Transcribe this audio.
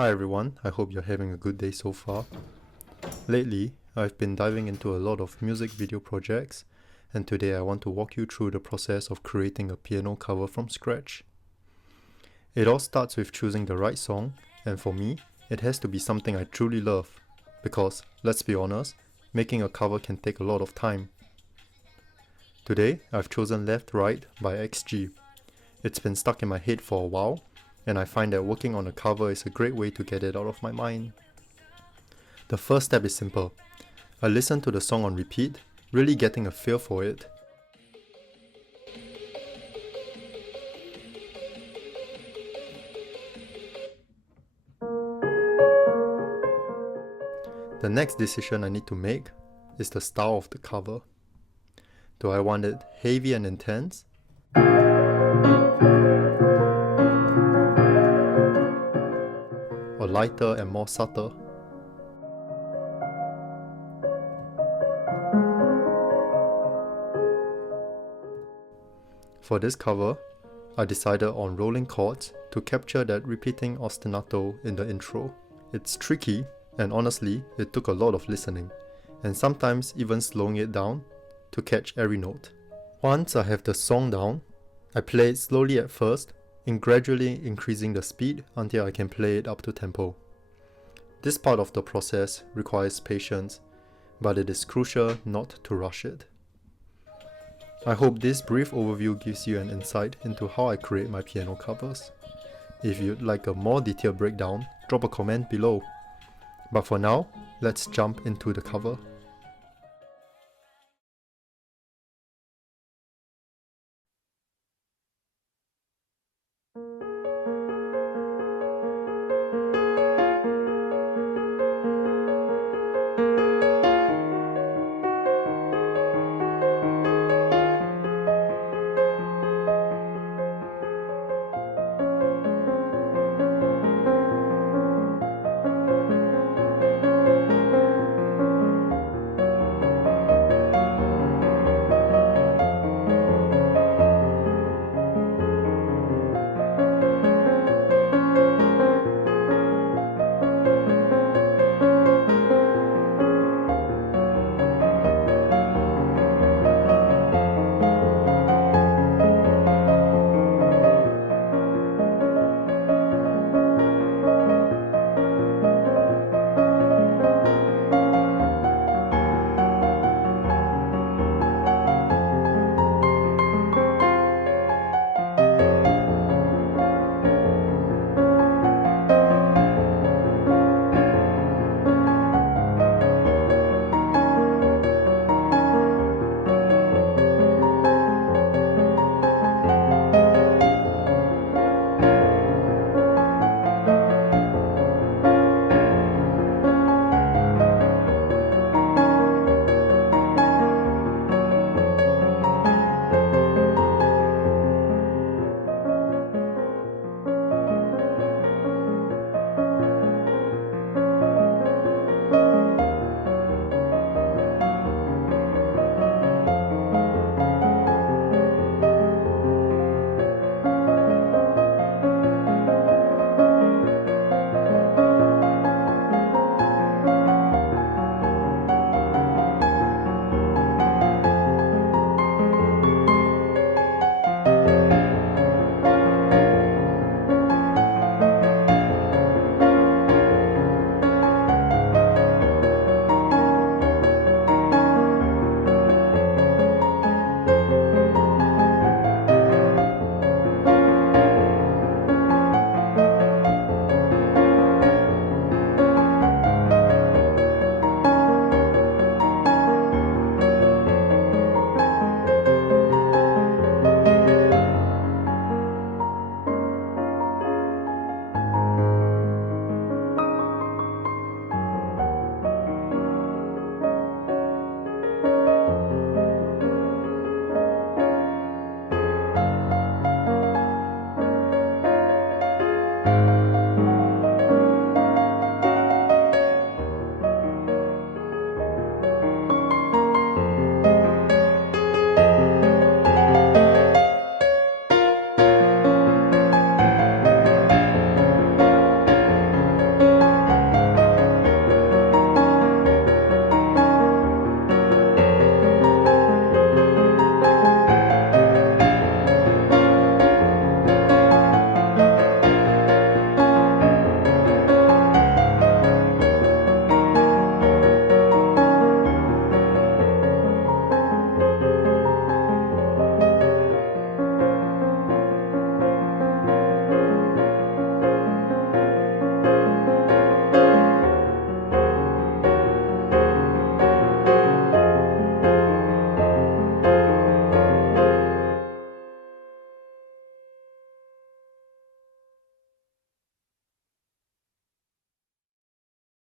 Hi everyone, I hope you're having a good day so far. Lately, I've been diving into a lot of music video projects, and today I want to walk you through the process of creating a piano cover from scratch. It all starts with choosing the right song, and for me, it has to be something I truly love, because, let's be honest, making a cover can take a lot of time. Today, I've chosen Left Right by XG. It's been stuck in my head for a while, and I find that working on a cover is a great way to get it out of my mind. The first step is simple. I listen to the song on repeat, really getting a feel for it. The next decision I need to make is the style of the cover. Do I want it heavy and intense? Or lighter and more subtle? For this cover, I decided on rolling chords to capture that repeating ostinato in the intro. It's tricky, and honestly, it took a lot of listening, and sometimes even slowing it down to catch every note. Once I have the song down, I play it slowly at first and gradually increasing the speed until I can play it up to tempo. This part of the process requires patience, but it is crucial not to rush it. I hope this brief overview gives you an insight into how I create my piano covers. If you'd like a more detailed breakdown, drop a comment below. But for now, let's jump into the cover.